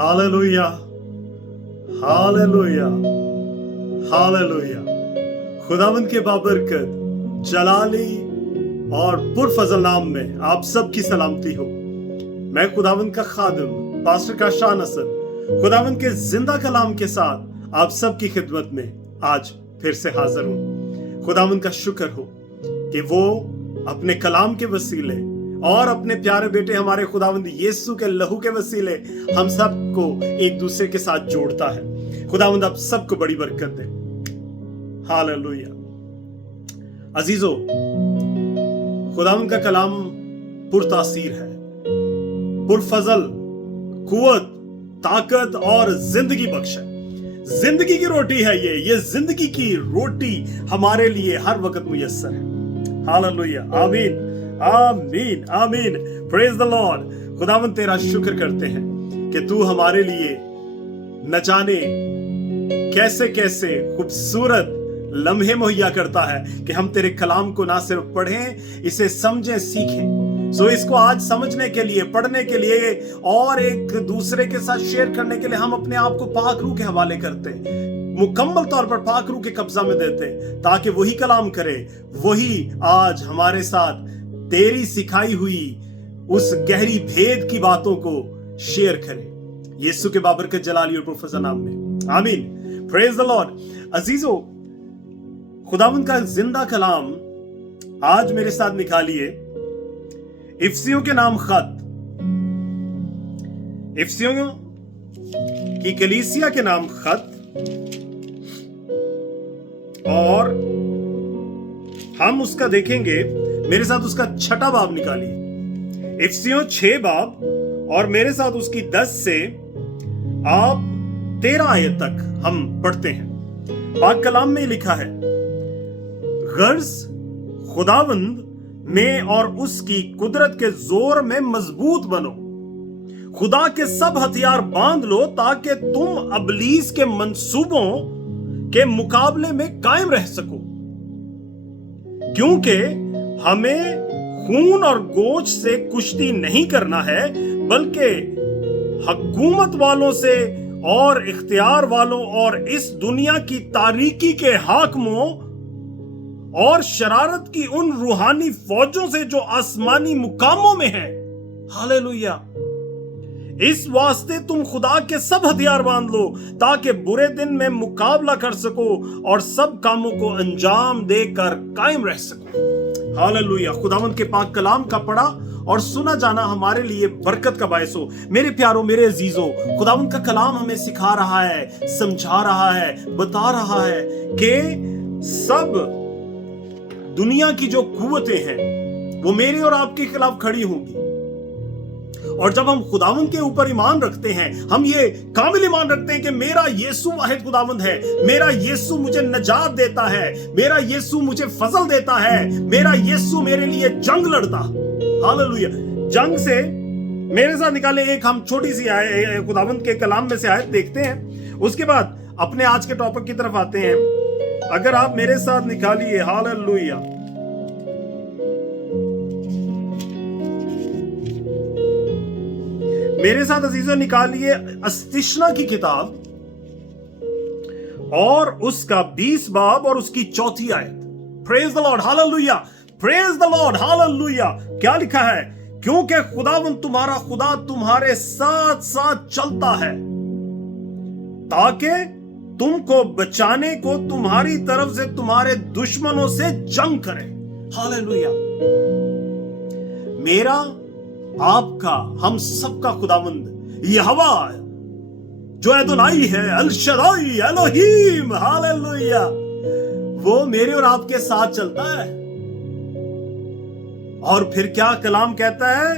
Hallelujah, hallelujah, hallelujah. खुदावंद के बाबरकत, जलाली और पुरफजल नाम में आप सबकी सलामती हो। मैं खुदावंद का खादिम पास्टर काशान असद खुदावंद के जिंदा कलाम के साथ आप सबकी खिदमत में आज फिर से हाजिर हूँ। खुदावंद का शुक्र हो कि वो अपने कलाम के वसीले और अपने प्यारे बेटे हमारे खुदावंद यीशु के लहू के वसीले हम सबको एक दूसरे के साथ जोड़ता है। खुदावंद आप सबको बड़ी बरकत दे। हालेलुया। अजीजों, खुदावंद का कलाम पुरतासीर है, पुरफजल, कुव्वत, ताकत और जिंदगी बख्श है। जिंदगी की रोटी है ये जिंदगी की रोटी हमारे लिए हर वक्त मुयस्सर है। हालेलुया, आमीन, आमीन, आमीन। Praise the Lord. खुदावंद तेरा शुक्र करते हैं कि तू हमारे लिए न जाने कैसे कैसे खूबसूरत लम्हे मुहैया करता है कि हम तेरे कलाम को ना सिर्फ पढ़ें, इसे समझें, सीखें। सो इसको आज समझने के लिए, पढ़ने के लिए और एक दूसरे के साथ शेयर करने के लिए हम अपने आप को पाक रूह के हवाले करते, मुकम्मल तौर पर पाक रूह के कब्जा में देते, ताकि वही कलाम करे, वही आज हमारे साथ तेरी सिखाई हुई उस गहरी भेद की बातों को शेयर करे। यीशु के बाबरकत, जलाली और पुरफजल नाम में, आमीन। Praise the Lord. अजीजों, खुदावंद का जिंदा कलाम आज मेरे साथ निकालिए इफिसियों के नाम खत, इफिसियों की कलीसिया के नाम खत, और हम उसका देखेंगे। मेरे साथ उसका 6वां बाब निकालिए, इफिसियों 6 बाब, और मेरे साथ उसकी 10 से आप 13 आयत तक हम पढ़ते हैं। पाक कलाम में लिखा है, गर्ज खुदावंद में और उसकी कुदरत के जोर में मजबूत बनो, खुदा के सब हथियार बांध लो ताकि तुम अबलीस के मंसूबों के मुकाबले में कायम रह सको, क्योंकि हमें खून और गोश्त से कुश्ती नहीं करना है, बल्कि हुकूमत वालों से और इख्तियार वालों और इस दुनिया की तारीकी के हाकिमों और शरारत की उन रूहानी फौजों से जो आसमानी मुकामों में है। हालेलुया। इस वास्ते तुम खुदा के सब हथियार बांध लो ताकि बुरे दिन में मुकाबला कर सको और सब कामों को अंजाम देकर कायम रह सको। हालेलुया। खुदावंद के पाक कलाम का पढ़ा और सुना जाना हमारे लिए बरकत का बायस हो। मेरे प्यारों, मेरे अजीजों, खुदावंद का कलाम हमें सिखा रहा है, समझा रहा है, बता रहा है कि सब दुनिया की जो कुव्वतें हैं वो मेरे और आपके खिलाफ खड़ी होंगी, और जब हम खुदावंद के ऊपर ईमान रखते हैं, हम ये कामिल ईमान रखते हैं कि मेरा यीशु वाहिद खुदावंद है, मेरा यीशु मुझे नजात देता है, मेरा यीशु मुझे फजल देता है, मेरा यीशु मेरे लिए जंग लड़ता। हालेलुया। जंग से मेरे साथ निकाले एक हम छोटी सी खुदावंद के कलाम में से आयत देखते हैं, उसके बाद अपने आज के टॉपिक की तरफ आते हैं। अगर आप मेरे साथ निकालिए, हालेलुया, मेरे साथ अजीजों निकालिए अस्तिशना की किताब और उसका 20 बाब और उसकी 4 आयत। Praise the Lord, hallelujah, praise the Lord, hallelujah. क्या लिखा है? क्योंकि खुदावंद तुम्हारा खुदा तुम्हारे साथ साथ चलता है ताकि तुमको बचाने को तुम्हारी तरफ से तुम्हारे दुश्मनों से जंग करे। हालेलुया। मेरा, आपका, हम सबका खुदावंद यहोवा जो अदोनाई है, अल शदाई, एलोहीम, हालेलुया, वो मेरे और आपके साथ चलता है। और फिर क्या कलाम कहता है?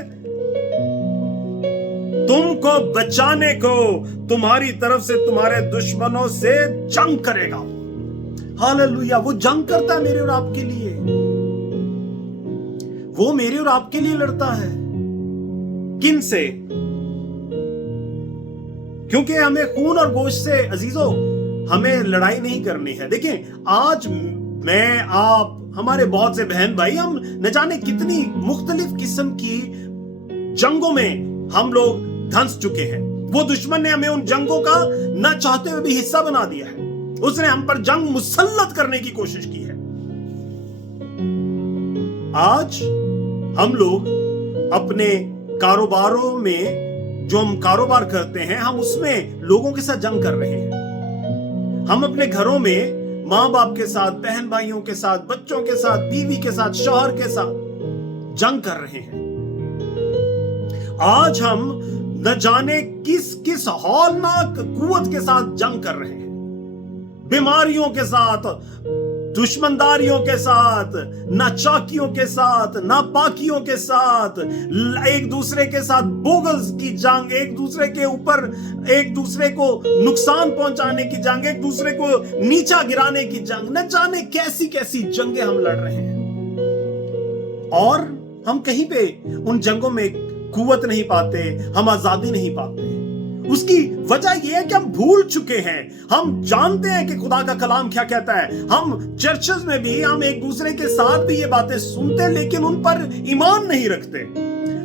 तुमको बचाने को तुम्हारी तरफ से तुम्हारे दुश्मनों से जंग करेगा। हालेलुया। वो जंग करता है मेरे और आपके लिए, वो मेरे और आपके लिए लड़ता है। किन से? क्योंकि हमें खून और गोश्त से अजीजों हमें लड़ाई नहीं करनी है। देखिए, आज मैं, आप, हमारे बहुत से बहन भाई, हम न जाने कितनी मुख्तलिफ किस्म की जंगों में हम लोग धंस चुके हैं। वो दुश्मन ने हमें उन जंगों का न चाहते हुए भी हिस्सा बना दिया है। उसने हम पर जंग मुसल्लत करने की कोशिश की है। आज हम लोग अपने कारोबारों में जो हम कारोबार करते हैं, हम उसमें लोगों के साथ जंग कर रहे हैं। हम अपने घरों में मां बाप के साथ, बहन भाइयों के साथ, बच्चों के साथ, बीवी के साथ, शौहर के साथ जंग कर रहे हैं। आज हम न जाने किस किस हौलनाक कुव्वत के साथ जंग कर रहे हैं। बीमारियों के साथ, दुश्मनदारियों के साथ, नाचाकियों के साथ, नापाकियों के साथ, एक दूसरे के साथ बोगल्स की जंग, एक दूसरे के ऊपर एक दूसरे को नुकसान पहुंचाने की जंग, एक दूसरे को नीचा गिराने की जंग, न जाने कैसी कैसी जंगें हम लड़ रहे हैं। और हम कहीं पे उन जंगों में कुव्वत नहीं पाते, हम आजादी नहीं पाते। उसकी वजह यह है कि हम भूल चुके हैं। हम जानते हैं कि खुदा का कलाम क्या कहता है। हम चर्चेस में भी, हम एक दूसरे के साथ भी ये बातें सुनते, लेकिन उन पर ईमान नहीं रखते।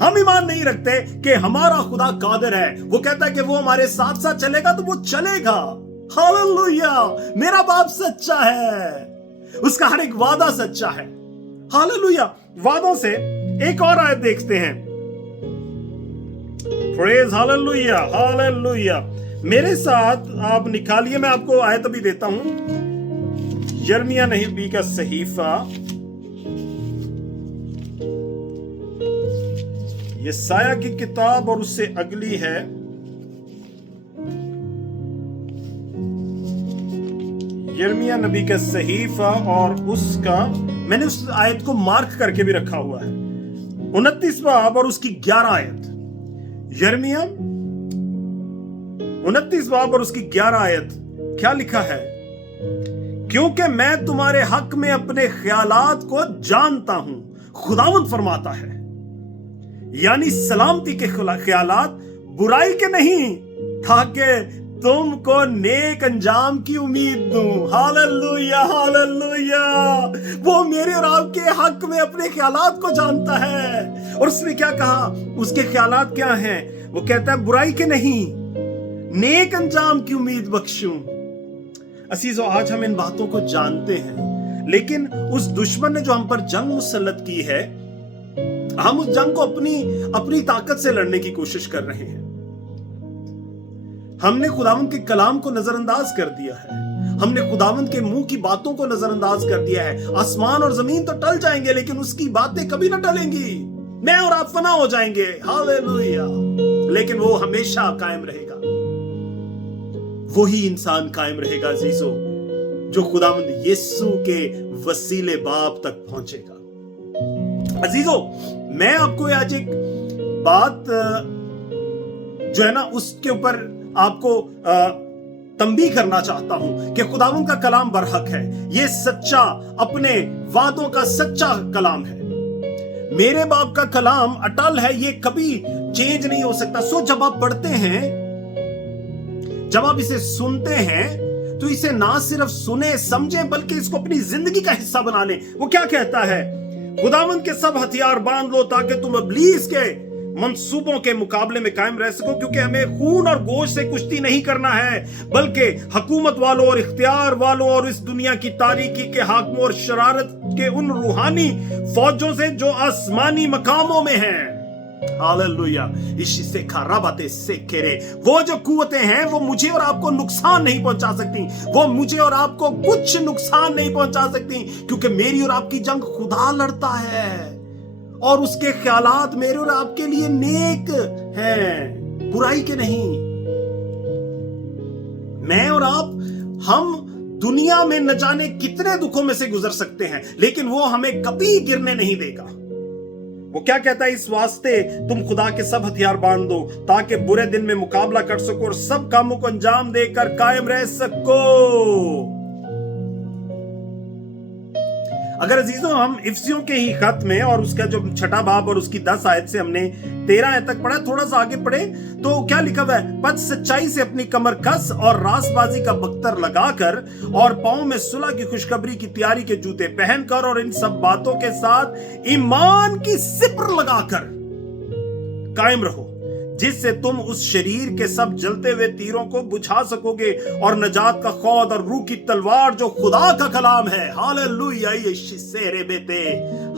हम ईमान नहीं रखते कि हमारा खुदा कादिर है। वो कहता है कि वो हमारे साथ साथ चलेगा तो वो चलेगा। हालेलुया! मेरा बाप सच्चा है, उसका हर एक वादा सच्चा है। हालेलुया! वादों से एक और आयत देखते हैं। Praise hallelujah, hallelujah. मेरे साथ आप निकालिए, मैं आपको आयत भी देता हूं। यिर्मयाह नबी का सहीफा, यशायाह की किताब और उससे अगली है यिर्मयाह नबी का सहीफा, और उसका मैंने उस आयत को मार्क करके भी रखा हुआ है, 29वां बाब और उसकी 11 आयत। यिर्मयाह 29 बाब और उसकी 11 आयत क्या लिखा है? क्योंकि मैं तुम्हारे हक में अपने ख्यालात को जानता हूं, खुदावंद फरमाता है, यानी सलामती के ख्यालात, बुराई के नहीं, ताकि तुमको नेक अंजाम की उम्मीद दूं। Hallelujah, hallelujah. वो मेरे और आपके हक में अपने ख्यालात को जानता है। और उसने क्या कहा? उसके ख्यालात क्या हैं? वो कहता है बुराई के नहीं, नेक अंजाम की उम्मीद बख्शूं। अजीजों, आज हम इन बातों को जानते हैं, लेकिन उस दुश्मन ने जो हम पर जंग मुसल्लत की है, हम उस जंग को अपनी ताकत से लड़ने की कोशिश कर रहे हैं। हमने खुदावंद के कलाम को नजरअंदाज कर दिया है। हमने खुदावंद के मुंह की बातों को नजरअंदाज कर दिया है। आसमान और जमीन तो टल जाएंगे, लेकिन उसकी बातें कभी ना टलेंगी। मैं और आप फना हो जाएंगे, हालेलुया, लेकिन वो हमेशा कायम रहेगा। वही इंसान कायम रहेगा अजीजों, जो खुदावंद यीशु के वसीले बाप तक पहुंचेगा। अजीजों, मैं आपको आज एक बात जो है ना, उसके ऊपर आपको तंबीह करना चाहता हूं कि खुदावंद का कलाम बरहक है। यह सच्चा, अपने वादों का सच्चा कलाम है। मेरे बाप का कलाम अटल है, ये कभी चेंज नहीं हो सकता। सो जब आप पढ़ते हैं, जब आप इसे सुनते हैं, तो इसे ना सिर्फ सुने समझे, बल्कि इसको अपनी जिंदगी का हिस्सा बना लें। वो क्या कहता है? खुदावंद के सब हथियार बांध लो ताकि तुम इब्लीस के मंसूबों के मुकाबले में कायम रह सको, क्योंकि हमें खून और गोश्त से कुश्ती नहीं करना है, बल्कि हुकूमत वालों और इख्तियार वालों और इस दुनिया की तारीकी के हाकिमों और शरारत के उन रूहानी फौजों से जो आसमानी मकामों में हैं। हालेलुया। इससे खराबाते से खेरे, वो जो कुव्वतें हैं वो मुझे और आपको नुकसान नहीं पहुंचा सकती। वो मुझे और आपको कुछ नुकसान नहीं पहुंचा सकती, क्योंकि मेरी और आपकी जंग खुदा लड़ता है, और उसके ख्यालात मेरे और आपके लिए नेक हैं, बुराई के नहीं। मैं और आप, हम दुनिया में न जाने कितने दुखों में से गुजर सकते हैं, लेकिन वो हमें कभी गिरने नहीं देगा। वो क्या कहता है? इस वास्ते तुम खुदा के सब हथियार बांध दो ताकि बुरे दिन में मुकाबला कर सको और सब कामों को अंजाम देकर कायम रह सको। अगर अजीजों, हम इफिसियों के ही खत में और उसका जो 6वां बाब और उसकी 10 आयत से हमने 13 आयत तक पढ़ा, थोड़ा सा आगे पढ़े तो क्या लिखा हुआ है? पद सच्चाई से अपनी कमर कस और रासबाजी का बख्तर लगाकर और पांव में सुलह की खुशखबरी की तैयारी के जूते पहनकर और इन सब बातों के साथ ईमान की सिपर लगाकर कायम रहो। जिससे तुम उस शरीर के सब जलते हुए तीरों को बुझा सकोगे और नजात का खौद और रूह की तलवार जो खुदा का कलाम है। हालेलुया, ये शेरे बेटे,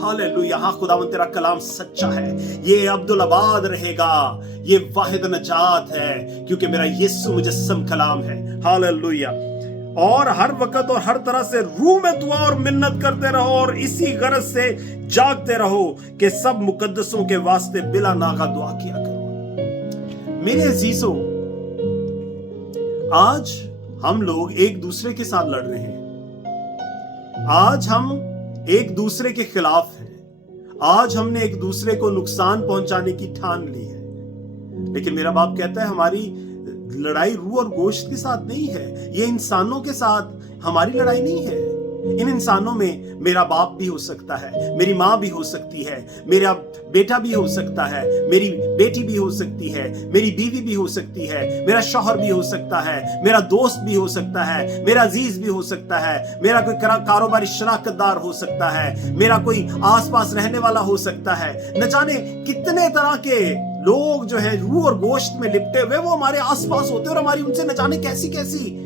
हालेलुया। हाँ खुदावन तेरा कलाम सच्चा है, ये अब्दुल आबाद रहेगा, ये वाहिद नजात है, क्योंकि मेरा यीशु मुजस्सम कलाम है। हालेलुया। और हर वक्त और हर तरह से रूह में दुआ और मिन्नत करते रहो और इसी गरज से जागते रहो कि सब मुकद्दसों के वास्ते बिला नागा दुआ किया करो। मेरे अजीजों, आज हम लोग एक दूसरे के साथ लड़ रहे हैं, आज हम एक दूसरे के खिलाफ हैं, आज हमने एक दूसरे को नुकसान पहुंचाने की ठान ली है। लेकिन मेरा बाप कहता है हमारी लड़ाई रूह और गोश्त के साथ नहीं है, ये इंसानों के साथ हमारी लड़ाई नहीं है। इन इंसानों में मेरा बाप भी हो सकता है, मेरी माँ भी हो सकती है, मेरा बेटा भी हो सकता है, मेरी बेटी भी हो सकती है, मेरी बीवी भी हो सकती है, मेरा शौहर भी हो सकता है, मेरा दोस्त भी हो सकता है, मेरा अजीज भी हो सकता है, मेरा कोई कारोबारी शराकतदार हो सकता है, मेरा कोई आसपास रहने वाला हो सकता है। न जाने कितने तरह के लोग जो है रूह और गोश्त में लिपटे हुए वो हमारे आसपास होते हैं और हमारी उनसे न जाने कैसी कैसी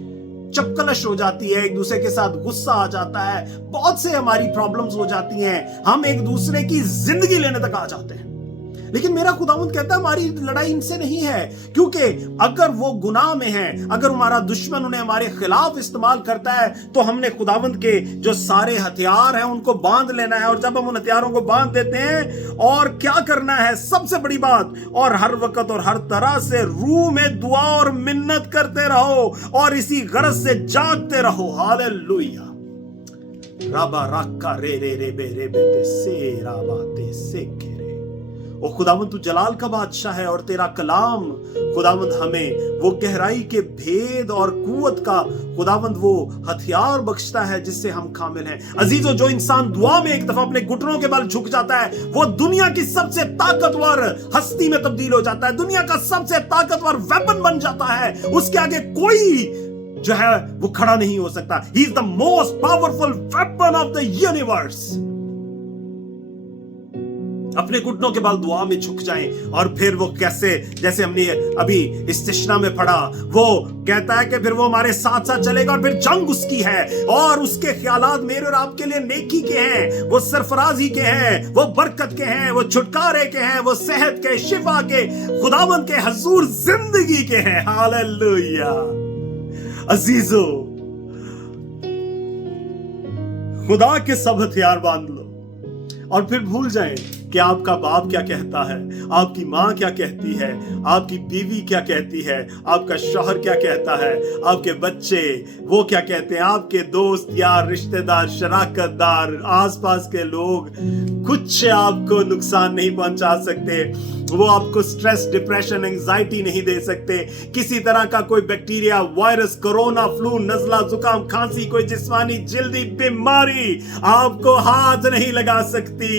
चपकलश हो जाती है, एक दूसरे के साथ गुस्सा आ जाता है, बहुत से हमारी प्रॉब्लम्स हो जाती हैं, हम एक दूसरे की जिंदगी लेने तक आ जाते हैं। लेकिन मेरा खुदावंद कहता है हमारी लड़ाई इनसे नहीं है, क्योंकि अगर वो गुनाह में है, अगर हमारा दुश्मन उन्हें हमारे खिलाफ इस्तेमाल करता है, तो हमने खुदावंद के जो सारे हथियार हैं उनको बांध लेना है। और जब हम उन हथियारों को बांध देते हैं, और क्या करना है, सबसे बड़ी बात, और हर वक्त और हर तरह से रूह में दुआ और मिन्नत करते रहो और इसी गरज से जागते रहो। हालेलुया। राबा राका रे रे रे बे रे बेते से राबा ते से के। ओ खुदावंद तू जलाल का बादशाह है और तेरा कलाम खुदावंद हमें वो गहराई के भेद और कुव्वत का खुदावंद वो हथियार बख्शता है जिससे हम कामिल हैं। अजीजों, जो इंसान दुआ में एक दफा अपने घुटनों के बल झुक जाता है, वो दुनिया की सबसे ताकतवर हस्ती में तब्दील हो जाता है, दुनिया का सबसे ताकतवर वेपन बन जाता है। उसके आगे कोई जो है वो खड़ा नहीं हो सकता। He is the most powerful weapon of the universe. अपने घुटनों के बल दुआ में झुक जाएं और फिर वो कैसे, जैसे हमने अभी इस्तिश्ना में पढ़ा, वो कहता है कि फिर वो हमारे साथ साथ चलेगा और फिर जंग उसकी है और उसके ख्यालात मेरे और आपके लिए नेकी के हैं, वो सरफराजी के हैं, वो बरकत के हैं, वो छुटकारे के हैं, वो सेहत के, शिफा के, खुदावंद के हजूर जिंदगी के हैं। हालेलुया। अजीजों, खुदा के सब हथियार बांध लो और फिर भूल जाएं कि आपका बाप क्या कहता है, आपकी माँ क्या कहती है, आपकी बीवी क्या कहती है, आपका शौहर क्या कहता है, आपके बच्चे वो क्या कहते हैं, आपके दोस्त यार रिश्तेदार शराकतदार आसपास के लोग कुछ आपको नुकसान नहीं पहुंचा सकते। वो आपको स्ट्रेस, डिप्रेशन, एंजाइटी नहीं दे सकते। किसी तरह का कोई बैक्टीरिया, वायरस, कोरोना, फ्लू, नजला, जुकाम, खांसी, कोई जिस्मानी जल्दी बीमारी आपको हाथ नहीं लगा सकती।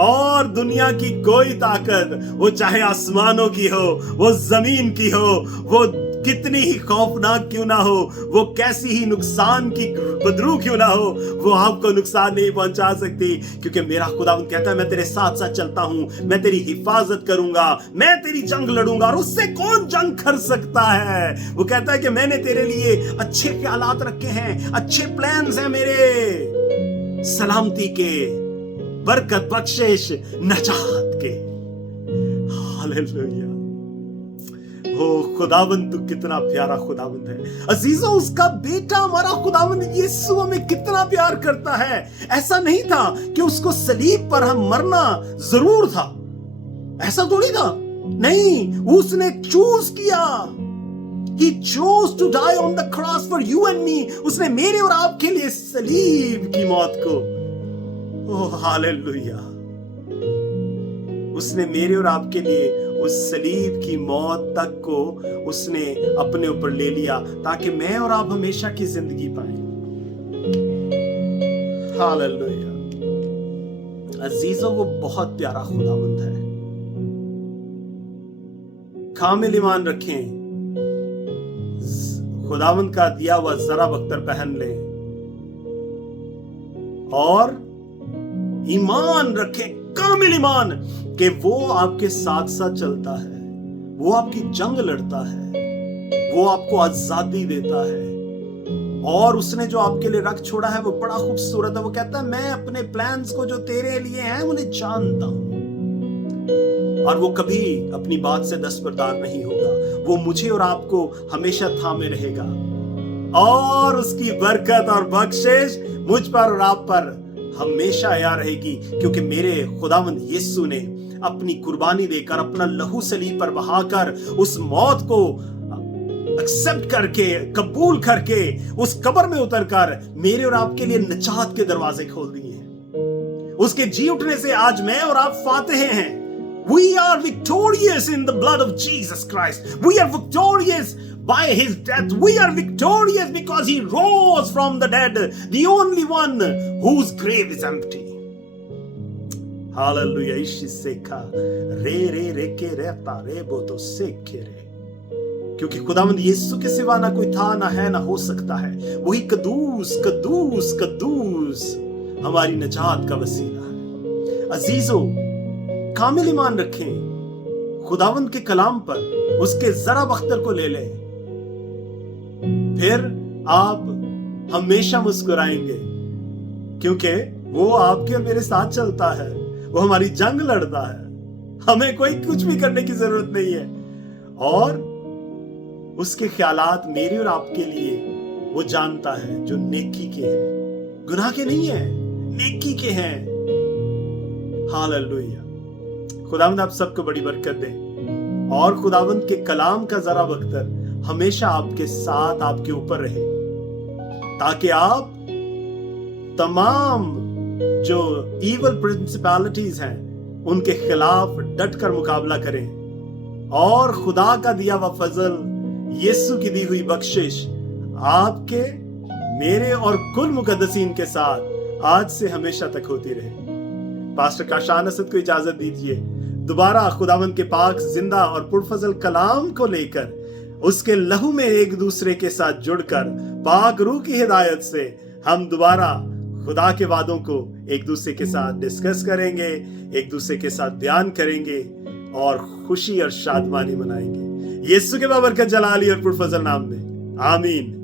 और दुनिया की कोई ताकत, वो चाहे आसमानों की हो, वो जमीन की हो, वो कितनी ही खौफनाक क्यों ना हो, वो कैसी ही नुकसान की बदरू क्यों ना हो, वो आपको नुकसान नहीं पहुंचा सकती। क्योंकि मेरा खुदावंद कहता है मैं तेरे साथ साथ चलता हूं, मैं तेरी हिफाजत करूंगा, मैं तेरी जंग लड़ूंगा और उससे कौन जंग कर सकता है। वो कहता है कि मैंने तेरे लिए अच्छे ख्यालात रखे हैं, अच्छे प्लान्स हैं मेरे, सलामती के, बरकत, बख्शिश, नजात के। हालेलुया। ओ खुदावंद तू कितना प्यारा खुदावंद है। अजीजों, उसका बेटा हमारा खुदावंद यीशु हमें कितना प्यार करता है। ऐसा नहीं था कि उसको सलीब पर हम मरना जरूर था, ऐसा थोड़ी था, नहीं, उसने चूज किया। He chose to die on the cross for you and me। उसने मेरे और आपके लिए सलीब की मौत को, ओह हालेलुया, उसने मेरे और आपके लिए उस सलीब की मौत तक को उसने अपने ऊपर ले लिया ताकि मैं और आप हमेशा की जिंदगी पाएं। हालेलुया। अजीजों, वो बहुत प्यारा खुदावंद है। कामिल ईमान रखें, खुदावंद का दिया हुआ जरा बख्तर पहन लें और ईमान रखें, कामिल ईमान, कि वो आपके साथ साथ चलता है, वो आपकी जंग लड़ता है, वो आपको आजादी देता है, और उसने जो आपके लिए रख छोड़ा है वो बड़ा खूबसूरत है। वो कहता है मैं अपने प्लान्स को जो तेरे लिए हैं उन्हें जानता हूं, और वो कभी अपनी बात से दस्तबरदार नहीं होगा। वो मुझे और आपको हमेशा थामे रहेगा, और उसकी बरकत और बख्शिश मुझ पर और आप पर हमेशा आया रहेगी, क्योंकि मेरे खुदावंद यीशु ने अपनी कुर्बानी देकर, अपना लहू सलीब पर बहाकर, उस मौत को एक्सेप्ट करके, कबूल करके, उस कब्र में उतरकर मेरे और आपके लिए निजात के दरवाजे खोल दिए हैं। उसके जी उठने से आज मैं और आप फातिह हैं। We are victorious in the blood of Jesus Christ. We are victorious by his death. We are victorious because he rose from the dead, the only one whose grave is empty. Hallelujah. Ishi sekha re re re ke reta re boto sekhe re. क्योंकि खुदावंद यीशु के सिवा ना कोई था, ना है, ना हो सकता है। वही कदूस कदूस कदूस हमारी निजात का वसीला है। अजीजों, कामिल ईमान रखें खुदावंद के कलाम पर, उसके जरा बख्तर को ले लें, फिर आप हमेशा मुस्कुराएंगे, क्योंकि वो आपके और मेरे साथ चलता है, वो हमारी जंग लड़ता है। हमें कोई कुछ भी करने की जरूरत नहीं है, और उसके ख्यालात मेरे और आपके लिए वो जानता है, जो नेकी के हैं, गुनाह के नहीं है, नेकी के हैं। हालेलुया। खुदावंद आप सबको बड़ी बरकत दे, और खुदावंद के कलाम का जरा बख्तर हमेशा आपके साथ, आपके ऊपर रहे, ताकि आप तमाम जो इवल प्रिंसिपैलिटीज हैं उनके खिलाफ डटकर मुकाबला करें, और खुदा का दिया हुआ फजल, यीशु की दी हुई बख्शिश आपके, मेरे और कुल मुकद्दसीन के साथ आज से हमेशा तक होती रहे। पास्टर काशान असद को इजाजत दीजिए, दोबारा खुदावंद के पाक, जिंदा और पुरफजल कलाम को लेकर, उसके लहू में एक दूसरे के साथ जुड़कर, पाक रूह की हिदायत से हम दोबारा खुदा के वादों को एक दूसरे के साथ डिस्कस करेंगे, एक दूसरे के साथ बयान करेंगे, और खुशी और शादमानी मनाएंगे। यीशु के बाबरकत जलाली और पुरफजल नाम में, आमीन।